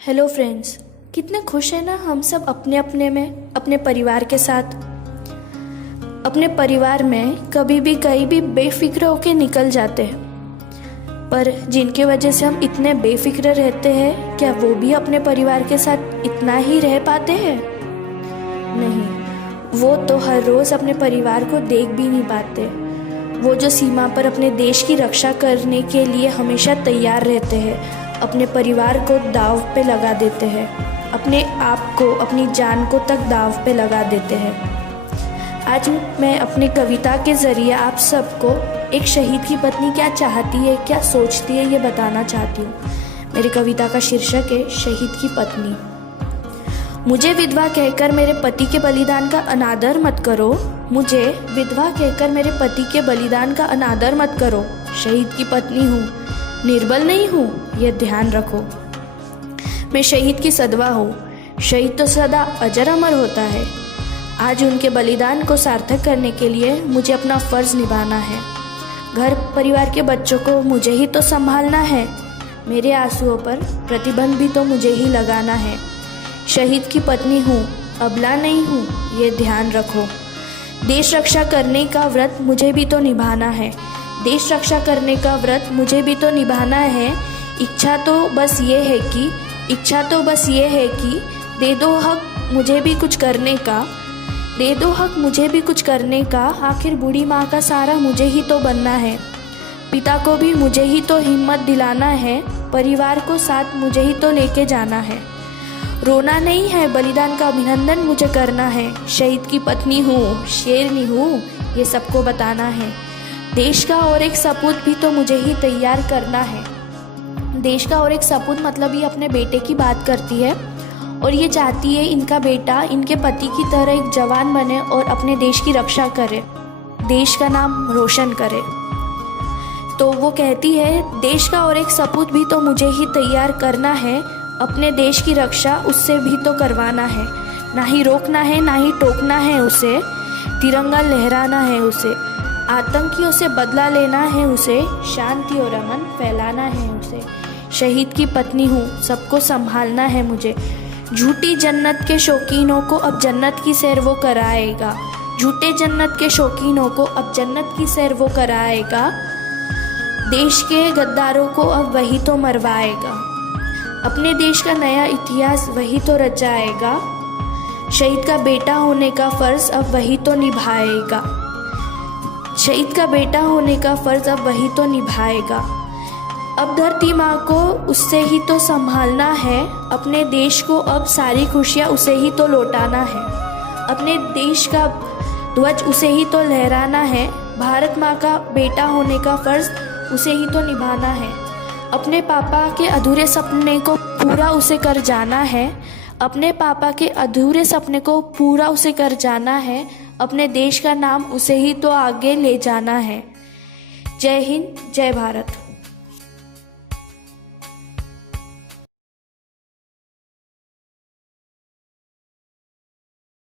Hello friends, कितने खुश हैं ना हम सब अपने अपने में अपने परिवार के साथ। अपने परिवार में कभी भी कहीं भी बेफिक्र होके निकल जाते हैं, पर जिनके वजह से हम इतने बेफिक्र रहते हैं, क्या वो भी अपने परिवार के साथ इतना ही रह पाते हैं? नहीं, वो तो हर रोज़ अपने परिवार को देख भी नहीं पाते। वो जो सीमा पर अपने देश की रक्षा करने के लिए हमेशा तैयार रहते हैं, अपने परिवार को दांव पे लगा देते हैं, अपने आप को, अपनी जान को तक दांव पे लगा देते हैं। आज मैं अपनी कविता के ज़रिए आप सबको एक शहीद की पत्नी क्या चाहती है, क्या सोचती है, ये बताना चाहती हूँ। मेरी कविता का शीर्षक है शहीद की पत्नी। मुझे विधवा कहकर मेरे पति के बलिदान का अनादर मत करो। मुझे विधवा कहकर मेरे पति के बलिदान का अनादर मत करो। शहीद की पत्नी हूँ, निर्बल नहीं हूँ, ये ध्यान रखो। मैं शहीद की सदवा हूँ। शहीद तो सदा अजर अमर होता है। आज उनके बलिदान को सार्थक करने के लिए मुझे अपना फ़र्ज़ निभाना है। घर परिवार के बच्चों को मुझे ही तो संभालना है। मेरे आंसुओं पर प्रतिबंध भी तो मुझे ही लगाना है। शहीद की पत्नी हूँ, अबला नहीं हूँ, ये ध्यान रखो। देश रक्षा करने का व्रत मुझे भी तो निभाना है। देश रक्षा करने का व्रत मुझे भी तो निभाना है। इच्छा तो बस ये है कि दे दो हक मुझे भी कुछ करने का। दे दो हक मुझे भी कुछ करने का। आखिर बूढ़ी माँ का सहारा मुझे ही तो बनना है। पिता को भी मुझे ही तो हिम्मत दिलाना है। परिवार को साथ मुझे ही तो लेके जाना है। रोना नहीं है, बलिदान का अभिनंदन मुझे करना है। शहीद की पत्नी हूँ, शेरनी हूँ, ये सबको बताना है। देश का और एक सपूत भी तो मुझे ही तैयार करना है। देश का और एक सपूत मतलब ये अपने बेटे की बात करती है और ये चाहती है इनका बेटा इनके पति की तरह एक जवान बने और अपने देश की रक्षा करे, देश का नाम रोशन करे। तो वो कहती है देश का और एक सपूत भी तो मुझे ही तैयार करना है। अपने देश की रक्षा उससे भी तो करवाना है। ना ही रोकना है, ना ही टोकना है उसे। तिरंगा लहराना है उसे। आतंकियों से बदला लेना है उसे। शांति और अमन फैलाना है उसे। शहीद की पत्नी हूँ, सबको संभालना है मुझे। झूठी जन्नत के शौकीनों को अब जन्नत की सैर वो कराएगा। झूठे जन्नत के शौकीनों को अब जन्नत की सैर वो कराएगा। देश के गद्दारों को अब वही तो मरवाएगा। अपने देश का नया इतिहास वही तो रचाएगा। शहीद का बेटा होने का फ़र्ज़ अब वही तो निभाएगा। शहीद का बेटा होने का फ़र्ज़ अब वही तो निभाएगा। अब धरती माँ को उससे ही तो संभालना है। अपने देश को अब सारी खुशियाँ उसे ही तो लौटाना है। अपने देश का ध्वज उसे ही तो लहराना है। भारत माँ का बेटा होने का फ़र्ज़ उसे ही तो निभाना है। अपने पापा के अधूरे सपने को पूरा उसे कर जाना है। अपने पापा के अधूरे सपने को पूरा उसे कर जाना है। अपने देश का नाम उसे ही तो आगे ले जाना है। जय हिंद, जय भारत।